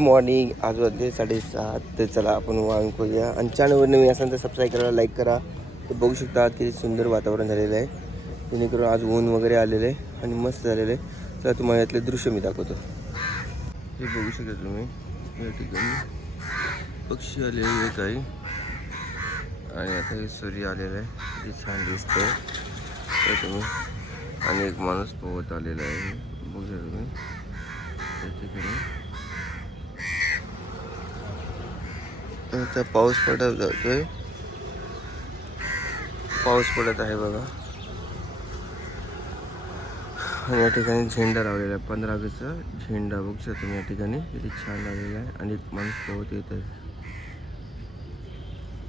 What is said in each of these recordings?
Morning, आज वाजले 7:30. तर चला आपण वाहन करूया. आणि चॅनलवर नवीन असाल तर सबस्क्राईब करा, लाईक करा. तर बघू शकता किती सुंदर वातावरण झालेलं आहे. जेणेकरून आज ऊन वगैरे आलेलं आहे आणि मस्त झालेलं आहे. चला तुम्हाला यातले दृश्य मी दाखवतो. हे बघू शकता तुम्ही, या ठिकाणी पक्षी आलेले काही आणि आता हे सूर्य आलेलं आहे. किती छान दिसतंय तर तुम्ही. आणि एक माणूस पोहत आलेला आहे. बघू शकता तुम्ही या ठिकाणी. आता पाऊस पडत जातोय, पाऊस पडत आहे बघा. आणि या ठिकाणी झेंडा लावलेला आहे, 15 ऑगस्टचा झेंडा बघू शकता तुम्ही. या ठिकाणी किती छान लावलेला आहे आणि एक माणूस पोहत येत आहे.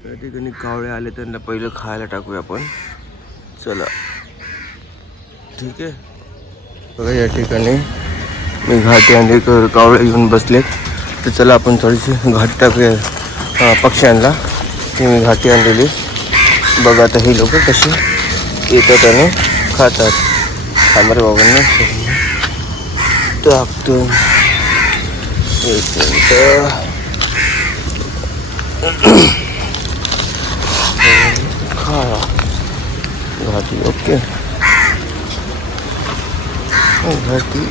या ठिकाणी कावळे आले, त्यांना पहिलं खायला टाकूया आपण. चला ठीक आहे बघा. या ठिकाणी मी घाटी आणली, कावळे येऊन बसलेत. तर चला आपण थोडीशी घाट टाकूया पक्ष्यांना. ती मी घाटी आणलेली बघा. आता ही लोक कशी येतात आणि खातात. थांबरे बाबांना टाकतो एक मिनिट. खा घाटी. ओके घाटी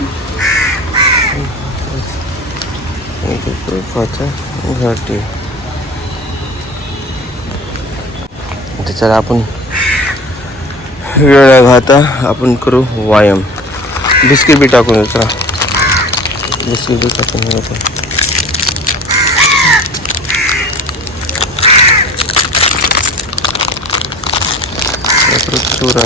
घाटी. चला आपण वेळ घाता आपण करू व्यायाम. बिस्किट बी टाकून चला, बिस्किट बी टाकून घेऊ. चुरा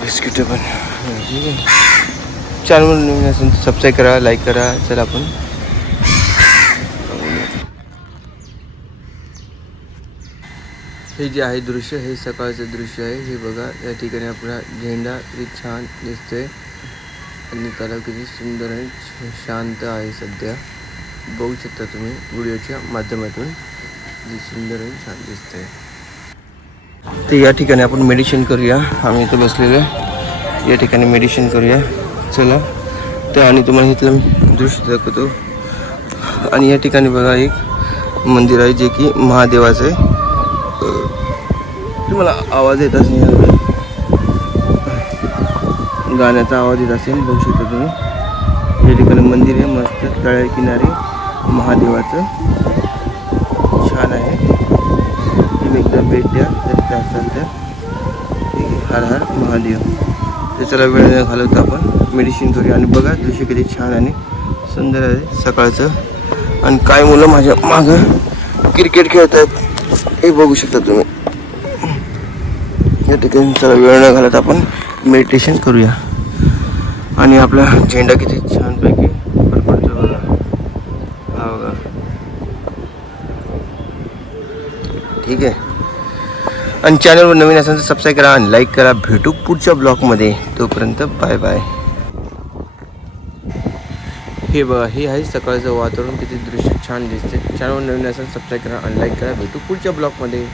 बिस्किट पण. चॅनल नवीन असेल तर सबस्क्राईब करा, लाईक करा. चला आपण हे जे आहे दृश्य, हे सकाळचं दृश्य आहे. हे बघा, या ठिकाणी आपला झेंडा किती छान दिसतोय आणि तलाव किती सुंदर आहे, शांत आहे सध्या. बघू शकता तुम्ही व्हिडिओच्या माध्यमातून किती सुंदर आणि छान दिसतंय. तर या ठिकाणी आपण मेडिटेशन करूया. आम्ही इथे बसलेलो आहे, या ठिकाणी मेडिटेशन करूया. चला तर आणि तुम्हाला इथलं दृश्य दाखवतो. आणि या ठिकाणी बघा एक मंदिर आहे जे की महादेवाचं आहे. तुम्हाला आवाज येत असेल, गाण्याचा आवाज येत असेल, बघू शकता तुम्ही. या ठिकाणी मंदिर आहे मस्त, तळ्या किनारी महादेवाचं छान आहे. तुम्ही एकदा भेट द्या जर त्या असाल तर. हर हर महादेव. ते चला वेळ घालवतो आपण मेडिसिन करूया. आणि बघा दृश्य किती छान आणि सुंदर आहे सकाळचं. आणि काय मुलं माझ्या मागं क्रिकेट खेळत आहेत, हे बघू शकता तुम्ही. या ठिकाणी चला वेळ न घालत आपण मेडिटेशन करूया. आणि आपला झेंडा किती छानपैकी फडफडतो बघा. हा बघा, ठीक आहे. आणि चॅनलवर नवीन असेल तर सबस्क्राईब करा आणि लाईक करा. भेटू पुढच्या ब्लॉगमध्ये, तोपर्यंत बाय बाय. हे बघा, हे आहे सकाळचं वातावरण, किती दृश्य छान दिसते. चॅनलवर नवीन असेल सबस्क्राईब करा आणि लाईक करा. भेटू पुढच्या ब्लॉगमध्ये.